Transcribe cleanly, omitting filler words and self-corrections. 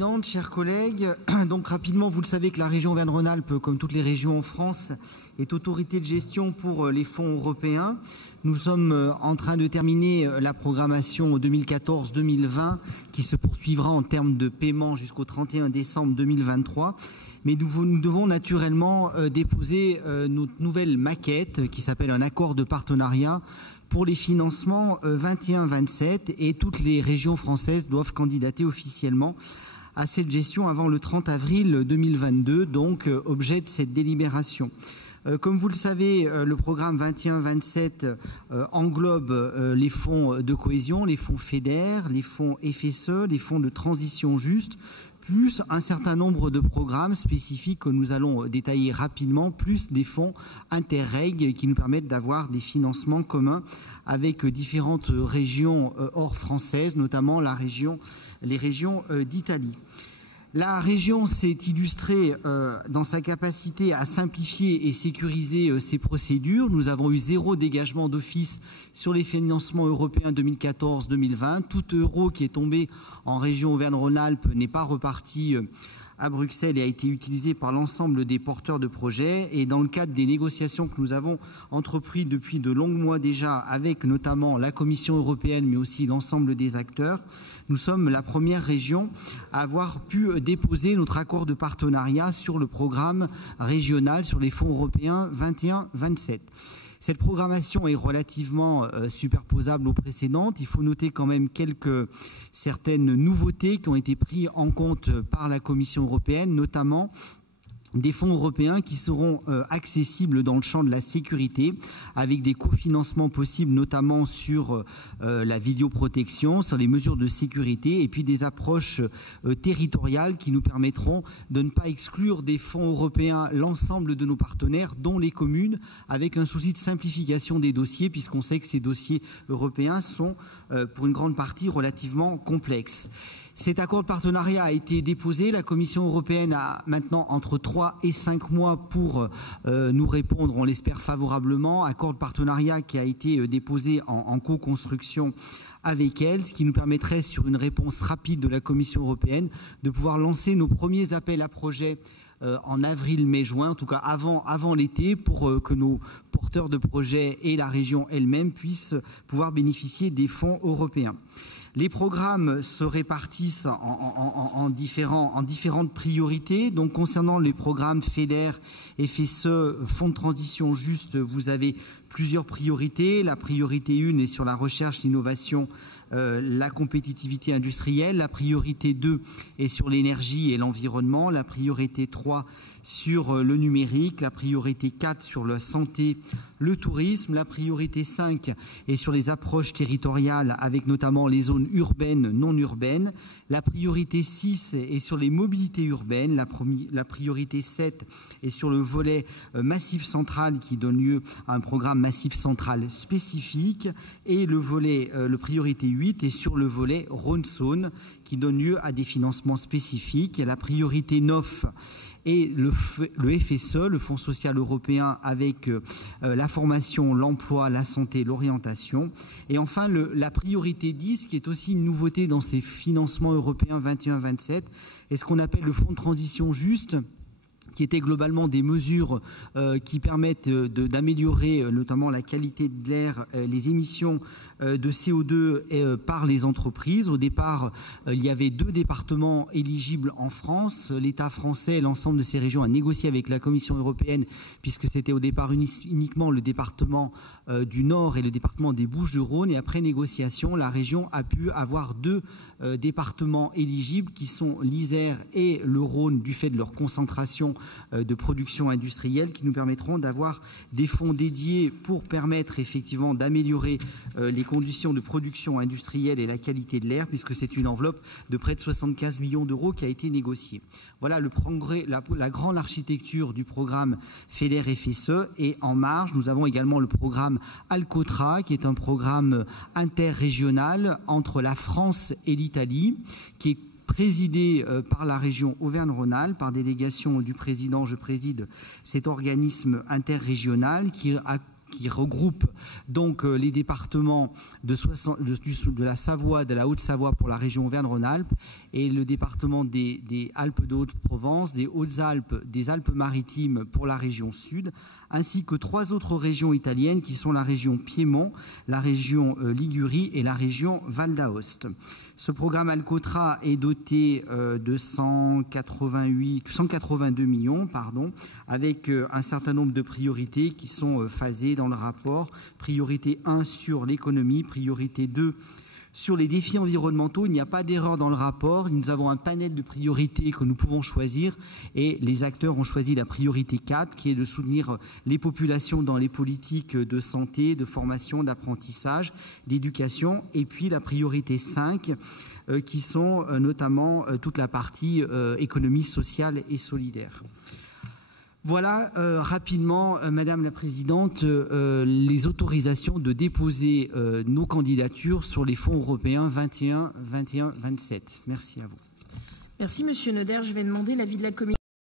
Présidente, chers collègues, donc rapidement, vous le savez que la région Auvergne-Rhône-Alpes, comme toutes les régions en France, est autorité de gestion pour les fonds européens. Nous sommes en train de terminer la programmation 2014-2020 qui se poursuivra en termes de paiement jusqu'au 31 décembre 2023. Mais nous devons naturellement déposer notre nouvelle maquette qui s'appelle un accord de partenariat pour les financements 21-27 et toutes les régions françaises doivent candidater officiellement à cette gestion avant le 30 avril 2022, donc objet de cette délibération. Comme vous le savez, le programme 21-27 englobe les fonds de cohésion, les fonds FEDER, les fonds FSE, les fonds de transition juste, plus un certain nombre de programmes spécifiques que nous allons détailler rapidement, plus des fonds interreg qui nous permettent d'avoir des financements communs avec différentes régions hors françaises, notamment les régions d'Italie. La région s'est illustrée dans sa capacité à simplifier et sécuriser ses procédures. Nous avons eu 0 dégagement d'office sur les financements européens 2014-2020. Tout euro qui est tombé en région Auvergne-Rhône-Alpes n'est pas reparti à Bruxelles et a été utilisé par l'ensemble des porteurs de projets. Et dans le cadre des négociations que nous avons entreprises depuis de longs mois déjà avec notamment la Commission européenne mais aussi l'ensemble des acteurs, nous sommes la première région à avoir pu déposer notre accord de partenariat sur le programme régional sur les fonds européens 21-27. Cette programmation est relativement superposable aux précédentes. Il faut noter quand même certaines nouveautés qui ont été prises en compte par la Commission européenne, notamment des fonds européens qui seront accessibles dans le champ de la sécurité avec des cofinancements possibles notamment sur la vidéoprotection, sur les mesures de sécurité et puis des approches territoriales qui nous permettront de ne pas exclure des fonds européens l'ensemble de nos partenaires dont les communes avec un souci de simplification des dossiers puisqu'on sait que ces dossiers européens sont pour une grande partie relativement complexes. Cet accord de partenariat a été déposé. La Commission européenne a maintenant entre 3 et 5 mois pour nous répondre, on l'espère favorablement. Accord de partenariat qui a été déposé en co-construction avec elle, ce qui nous permettrait, sur une réponse rapide de la Commission européenne, de pouvoir lancer nos premiers appels à projets en avril, mai, juin, en tout cas avant l'été, pour que nos porteurs de projets et la région elle-même puissent pouvoir bénéficier des fonds européens. Les programmes se répartissent en différentes priorités. Donc, concernant les programmes FEDER, FSE, Fonds de transition juste, vous avez plusieurs priorités. La priorité 1 est sur la recherche, l'innovation, la compétitivité industrielle. La priorité 2 est sur l'énergie et l'environnement. La priorité 3 sur le numérique. La priorité 4 sur la santé, le tourisme. La priorité 5 est sur les approches territoriales avec notamment les zones urbaines, non urbaines. La priorité 6 est sur les mobilités urbaines. La priorité 7 est sur le volet massif central qui donne lieu à un programme massif central spécifique. Et le priorité 8 est sur le volet Rhône-Saône qui donne lieu à des financements spécifiques. Et la priorité 9 et le FSE, le Fonds social européen, avec la formation, l'emploi, la santé, l'orientation. Et enfin, la priorité 10, qui est aussi une nouveauté dans ces financements européens 21-27, est ce qu'on appelle le Fonds de transition juste, qui étaient globalement des mesures qui permettent d'améliorer notamment la qualité de l'air, les émissions de CO2 par les entreprises. Au départ, il y avait 2 départements éligibles en France. L'État français et l'ensemble de ces régions a négocié avec la Commission européenne puisque c'était au départ uniquement le département du Nord et le département des Bouches-du-Rhône. Et après négociation, la région a pu avoir 2 départements éligibles qui sont l'Isère et le Rhône du fait de leur concentration de production industrielle qui nous permettront d'avoir des fonds dédiés pour permettre effectivement d'améliorer les conditions de production industrielle et la qualité de l'air puisque c'est une enveloppe de près de 75 millions d'euros qui a été négociée. Voilà le progrès, la grande architecture du programme FEDER FSE et en marge nous avons également le programme Alcotra qui est un programme interrégional entre la France et l'Italie qui est présidé par la région Auvergne-Rhône-Alpes, par délégation du président. Je préside cet organisme interrégional qui qui regroupe donc les départements de la Savoie, de la Haute-Savoie pour la région Auvergne-Rhône-Alpes et le département des Alpes de Haute-Provence, des Hautes-Alpes, des Alpes-Maritimes pour la région Sud, ainsi que 3 autres régions italiennes qui sont la région Piémont, la région Ligurie et la région Val d'Aoste. Ce programme Alcotra est doté de 182 millions, avec un certain nombre de priorités qui sont phasées dans le rapport. Priorité 1 sur l'économie, priorité 2 sur les défis environnementaux. Il n'y a pas d'erreur dans le rapport. Nous avons un panel de priorités que nous pouvons choisir et les acteurs ont choisi la priorité 4 qui est de soutenir les populations dans les politiques de santé, de formation, d'apprentissage, d'éducation, et puis la priorité 5 qui sont notamment toute la partie économie sociale et solidaire. Voilà rapidement, Madame la Présidente, les autorisations de déposer nos candidatures sur les fonds européens 21, 21, 27. Merci à vous. Merci Monsieur Noder. Je vais demander l'avis de la Commission.